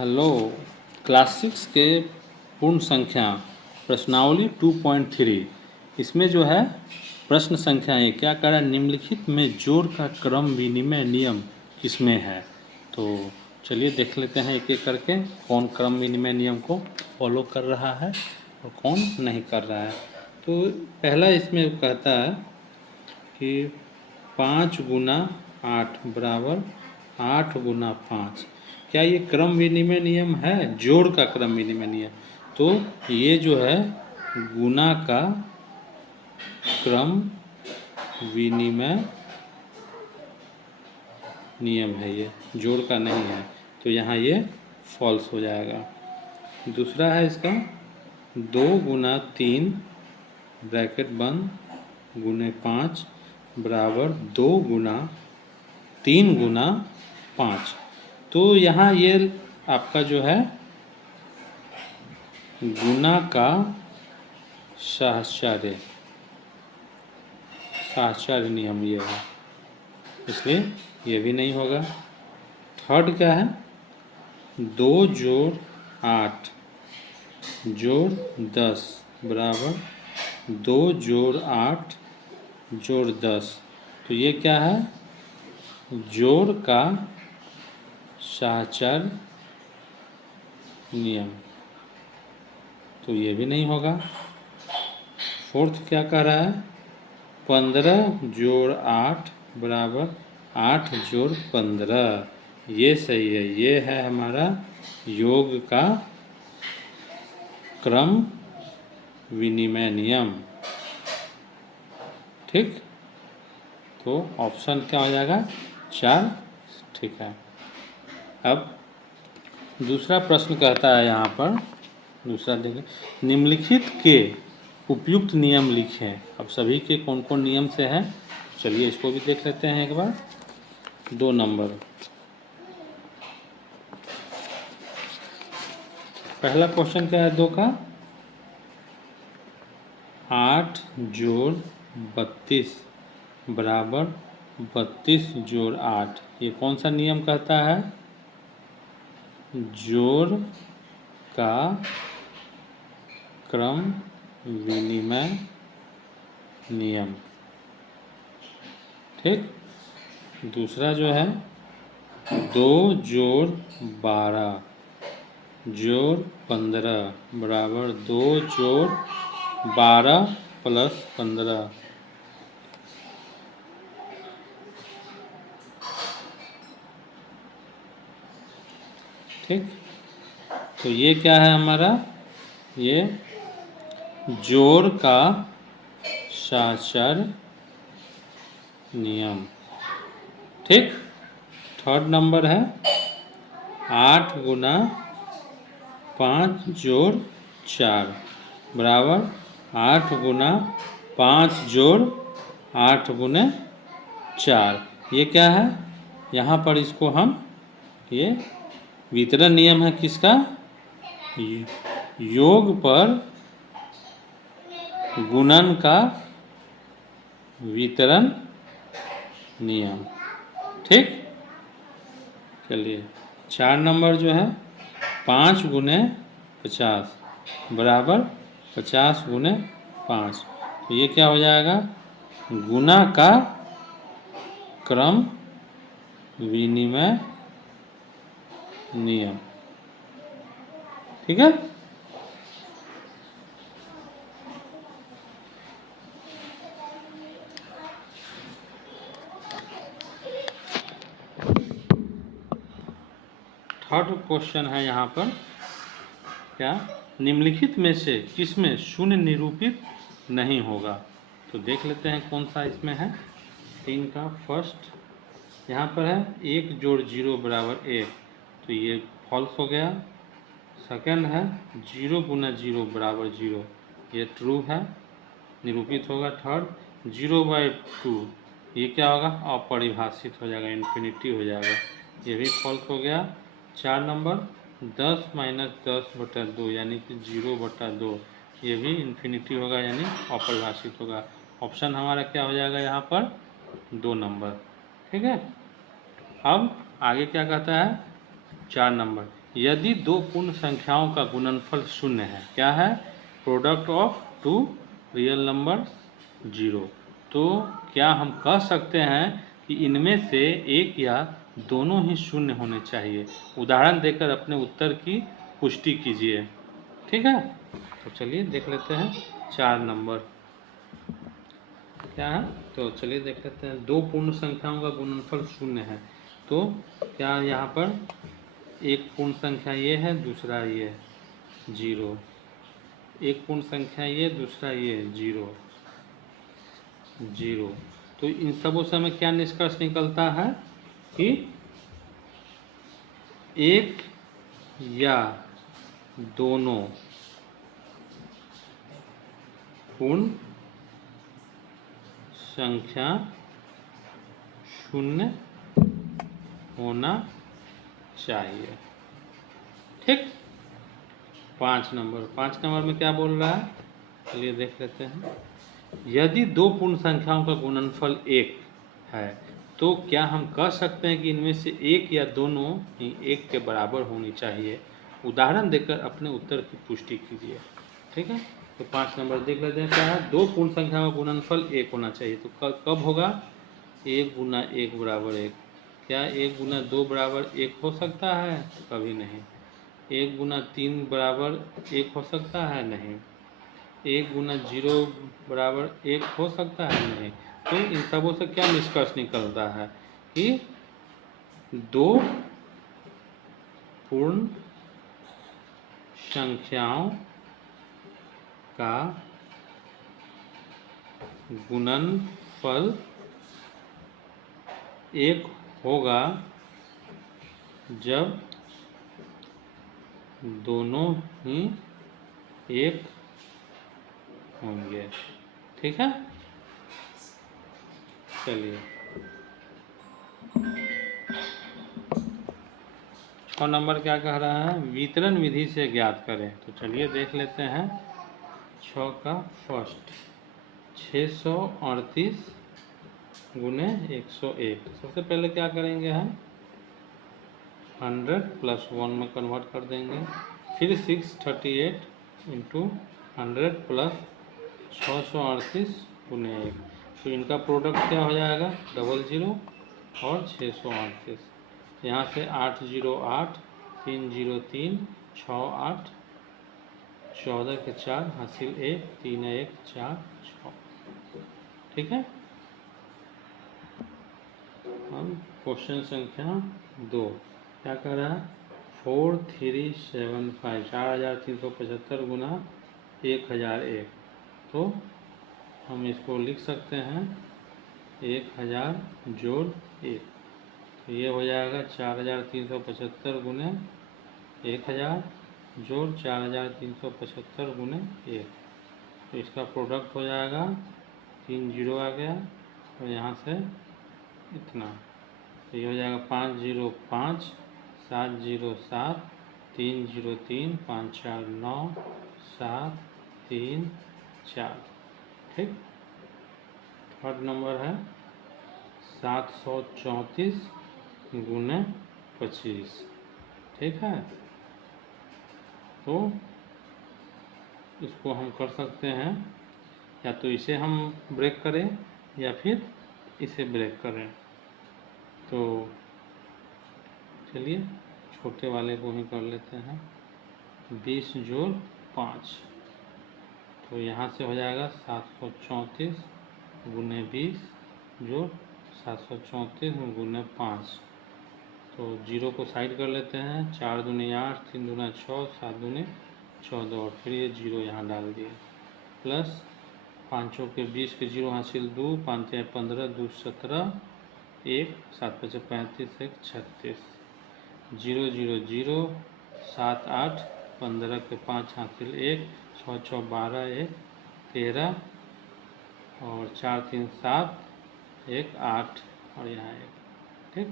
Hello. Class 6 के पूर्ण संख्या प्रश्नावली 2.3 इसमें जो है प्रश्न संख्याएँ क्या कह रहा है, निम्नलिखित में जोड़ का क्रम विनिमय नियम किसमें है। तो चलिए देख लेते हैं एक एक करके कौन क्रम विनिमय नियम को फॉलो कर रहा है और कौन नहीं कर रहा है। तो पहला इसमें कहता है कि 5 गुना 8 बराबर 8 गुना 5। क्या ये क्रम विनिमय नियम है, जोड़ का क्रम विनिमय नियम। तो ये जो है गुना का क्रम विनिमय नियम है, ये जोड़ का नहीं है, तो यहाँ ये फॉल्स हो जाएगा। दूसरा है इसका 2 गुना 3 ब्रैकेट बंद गुने 5 बराबर 2 गुना 3 गुना 5। तो यहाँ ये आपका जो है गुना का सहचार्य नियम ये है, इसलिए ये भी नहीं होगा। थर्ड क्या है, 2 जोड़ 8 जोड़ 10 बराबर 2 जोड़ 8 जोड़ 10। तो ये क्या है, जोड़ का सहचार्य नियम, तो ये भी नहीं होगा। फोर्थ क्या कह रहा है, 15 जोड़ 8 बराबर 8 जोड़ 15। ये सही है, ये है हमारा योग का क्रम विनिमय नियम। ठीक, तो ऑप्शन क्या हो जाएगा 4। ठीक है। अब दूसरा प्रश्न कहता है यहाँ पर, दूसरा देखें, निम्नलिखित के उपयुक्त नियम लिखें। अब सभी के कौन कौन नियम से है, चलिए इसको भी देख लेते हैं एक बार। 2 नंबर, पहला क्वेश्चन क्या है 2 का, 8 जोड़ 32 बराबर 32 जोड़ 8। ये कौन सा नियम कहता है, जोड़ का क्रम विनिमय नियम। ठीक। दूसरा जो है 2 जोड़ 12 जोड़ 15 बराबर 2 जोड़ 12 प्लस 15। ठीक, तो ये क्या है हमारा, ये जोड़ का सहचार्य नियम। ठीक। थर्ड नंबर है 8 गुना 5 जोड़ 4 बराबर 8 गुना 5 जोड़ 8 गुने 4। ये क्या है, यहाँ पर इसको हम, ये वितरण नियम है किसका, योग पर गुणन का वितरण नियम। ठीक, चलिए 4 नंबर जो है 5 गुने 50 बराबर 50 गुने 5। तो ये क्या हो जाएगा, गुना का क्रम विनिमय नियम। ठीक है। थर्ड क्वेश्चन है यहाँ पर, क्या, निम्नलिखित में से किसमें शून्य निरूपित नहीं होगा। तो देख लेते हैं कौन सा इसमें है। 3 का फर्स्ट यहाँ पर है 1 जोड़ 0 बराबर 1, तो ये फॉल्स हो गया। सेकंड है 0 गुना 0 बराबर 0, ये ट्रू है, निरूपित होगा। थर्ड 0/2, ये क्या होगा, अपरिभाषित हो जाएगा, इन्फिनिटी हो जाएगा, ये भी फॉल्स हो गया। 4 नंबर 10 माइनस 10/2 यानी कि 0/2, ये भी इन्फिनिटी होगा यानी अपरिभाषित होगा। ऑप्शन हमारा क्या हो जाएगा यहाँ पर 2 नंबर। ठीक है। अब आगे क्या कहता है 4 नंबर, यदि दो पूर्ण संख्याओं का गुणनफल शून्य है, क्या है, product of two real number 0, तो क्या हम कह सकते हैं कि इनमें से एक या दोनों ही शून्य होने चाहिए। उदाहरण देकर अपने उत्तर की पुष्टि कीजिए। ठीक है, तो चलिए देख लेते हैं 4 नंबर क्या है। तो चलिए देख लेते हैं, दो पूर्ण संख्याओं का गुणनफल शून्य है, तो क्या यहाँ पर एक पूर्ण संख्या ये है, दूसरा ये 0, एक पूर्ण संख्या ये, दूसरा ये 0 0, तो इन सबों से हमें क्या निष्कर्ष निकलता है कि एक या दोनों पूर्ण संख्या शून्य होना चाहिए। ठीक, 5 नंबर में क्या बोल रहा है, चलिए देख लेते हैं। यदि दो पूर्ण संख्याओं का गुणनफल 1 है, तो क्या हम कह सकते हैं कि इनमें से एक या दोनों ही 1 के बराबर होनी चाहिए। उदाहरण देकर अपने उत्तर की पुष्टि कीजिए। ठीक है, तो 5 नंबर देख लेते हैं क्या है, दो पूर्ण संख्याओं का गुणनफल 1 होना चाहिए, तो कब होगा, 1 गुना 1 बराबर 1। क्या 1 गुना 2 बराबर 1 हो सकता है, कभी नहीं। 1 गुना 3 बराबर 1 हो सकता है, नहीं। 1 गुना 0 बराबर 1 हो सकता है, नहीं। तो इन सबों से क्या निष्कर्ष निकलता है कि दो पूर्ण संख्याओं का गुणनफल 1 होगा जब दोनों ही 1 होंगे। ठीक है, चलिए 6 नंबर क्या कह रहा है, वितरण विधि से ज्ञात करें। तो चलिए देख लेते हैं 6 का फर्स्ट, 638 गुने 101। सबसे पहले क्या करेंगे हम, 100 प्लस 1 में कन्वर्ट कर देंगे, फिर 638 इंटू 100 प्लस 638 गुने 1, तो इनका प्रोडक्ट क्या हो जाएगा, 00 और 638। यहाँ से 808 303 68 14 के 4 हासिल 1 3 1 4 6। ठीक है, हम क्वेश्चन संख्या 2 क्या कह रहा है, 4375 4375 गुना 1001, तो हम इसको लिख सकते हैं 1000 जोड़ 1, तो ये हो जाएगा 4375 गुने 1000 जोड़ 4375 गुने 1, तो इसका प्रोडक्ट हो जाएगा 3 जीरो आ गया, और यहाँ से इतना, तो ये हो जाएगा 505 707 303 549 734। ठीक, थर्ड नंबर है 734 गुने 25। ठीक है, तो इसको हम कर सकते हैं, या तो इसे हम ब्रेक करें या फिर इसे ब्रेक करें। तो चलिए छोटे वाले को ही कर लेते हैं, 20 जोड़ 5, तो यहाँ से हो जाएगा 734 गुने 20 जोड़ 734 गुने 5, तो 0 को साइड कर लेते हैं, 4 दूनी 8 3 दूना 6 7 दूनी 14, और फिर ये 0 यहाँ डाल दिए, प्लस 5 के 20 के 0 हासिल 2 5 15 2 17 1 7 5 35 1 36 0 0 0 7 8 15 के 5 हासिल 1 6 6 12 1 13 और 4 3 7 1 8 और यहाँ 1। ठीक,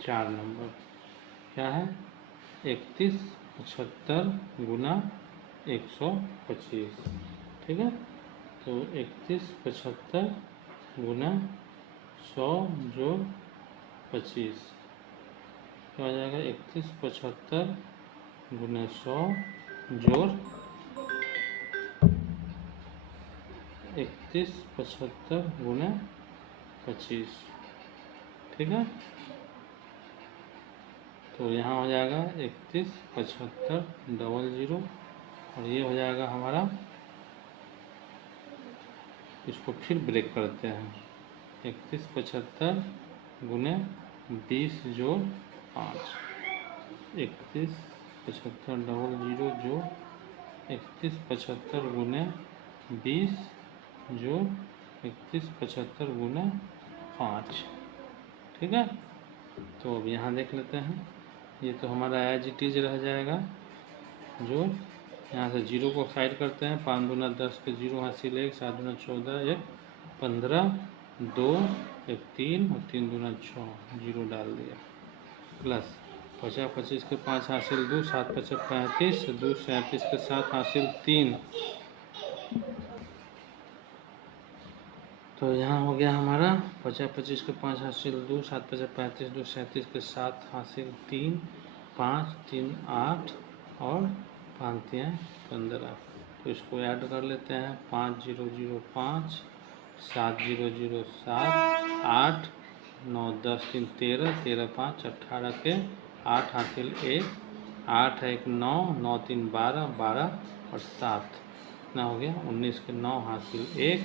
4 नंबर क्या है, 31 75 गुना 125। ठीक है, तो 31 75 गुना 100 जो 25, क्या हो जाएगा 3175 गुने 100 जोड़ 3175 गुने 25, ठीक है। तो यहाँ हो जाएगा 317500 और ये हो जाएगा हमारा, इसको फिर ब्रेक करते हैं, 3175 गुने 20 जोड़ 5, 317500 जो 3175 गुने 20 जो 3175 गुने 5, ठीक है। तो अब यहाँ देख लेते हैं, ये तो हमारा एज इट इज रह जाएगा। जो यहाँ से जीरो को साइड करते हैं, 5 दूना 10 के जीरो हासिल 1, 7 दूना 14, 1 15, 2 1 3 और 3 दूना 6, जीरो डाल दिया, प्लस 50 25 के 5 हासिल 2, 7 5 35, 2 37 के 7 हासिल 3। तो यहाँ हो गया हमारा 50 25 के 5 हासिल 2, 7 5 35, 2 37 के 7 हासिल 3, 5 3 8 और 5 3 15। तो इसको ऐड कर लेते हैं, 5 0 0 5, 7 0 0 7, 8 9 10 3 13, 13 5 18 के 8 हासिल 1, 8 1 9, 9 3 12, 12 और 7 कितना हो गया 19 के 9 हासिल 1,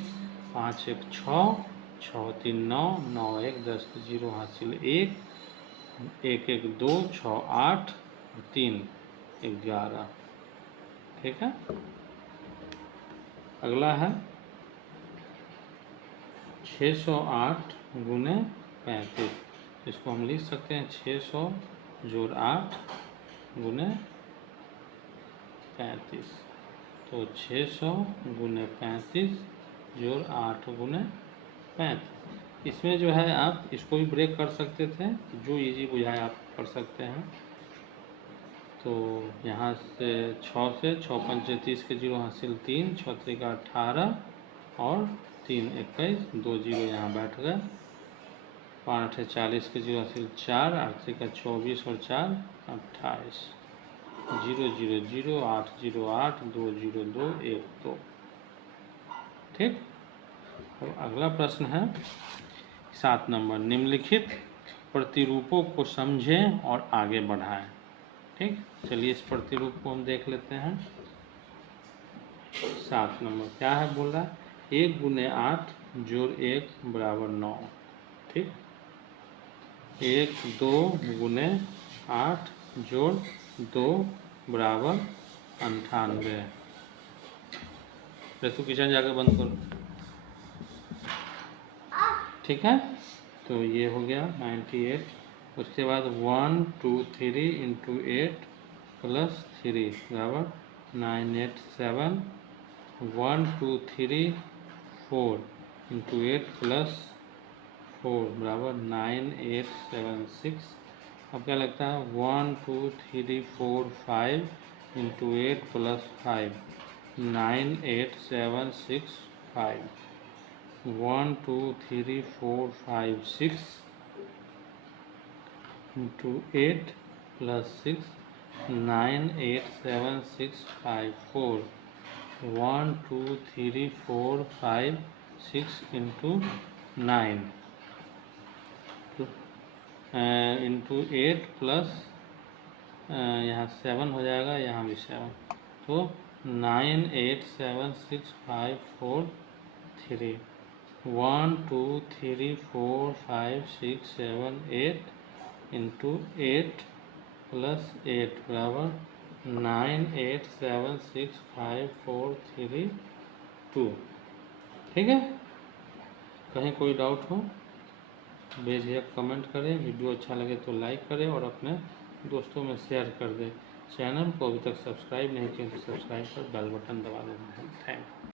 5 1 6, 6 3 9, 9 1 10 के 0 हासिल 1, 1 1 2 6 8 3 11, ठीक है। अगला है 608 गुने 35, इसको हम लिख सकते हैं 600 जोड़ 8 गुने 35। तो 600 गुने 35 जोड़ 8 गुने 35। इसमें जो है आप इसको भी ब्रेक कर सकते थे, जो इजी बुझाए आप कर सकते हैं। तो यहाँ से 6 से 6 5 30 के जीरो हासिल 3, 6 3 18 और 3 21, 2 जीरो यहाँ बैठ गए, 5 8 40 के जीरो हासिल 4, 8 3 24 और 4 28, 0 0 0 8 0 8, 2 0 2 1 2, ठीक। तो अगला प्रश्न है 7 नंबर, निम्नलिखित प्रतिरूपों को समझें और आगे बढ़ाएं, ठीक। चलिए इस प्रतिरूप को हम देख लेते हैं। 7 नंबर क्या है, बोल रहा है 1 गुने 8 जोड़ 1 बराबर 9, ठीक। 1 2 गुने 8 जोड़ 2 बराबर 98। रेसू किचन जाकर बंद करो, ठीक है। तो ये हो गया 98। उसके बाद 1 2 3 इंटू 8 प्लस 3 बराबर 9 8 7, 1 2 3 4 इंटू 8 प्लस 4 बराबर 9 8 7 6। अब क्या लगता है 1 2 3 4 5 into 8 plus 5, 9 8 7 6 5, 1 2 3 4 5 6 into 8 plus 6, 9 8 7 6 5 4, 1 2 3 4 5 6 into 9 into 8 plus यहाँ 7 हो जाएगा, यहाँ भी 7, तो 9 8 7 6 5 4 3, 1 2 3 4 5 6 7 8 इंटू 8 प्लस 8 बराबर 9 8 7 6 5 4 3 2, ठीक है। कहीं कोई डाउट हो बेझिझक कमेंट करें, वीडियो अच्छा लगे तो लाइक करें और अपने दोस्तों में शेयर कर दें। चैनल को अभी तक सब्सक्राइब नहीं किया तो सब्सक्राइब कर बेल बटन दबा दें। Thank you.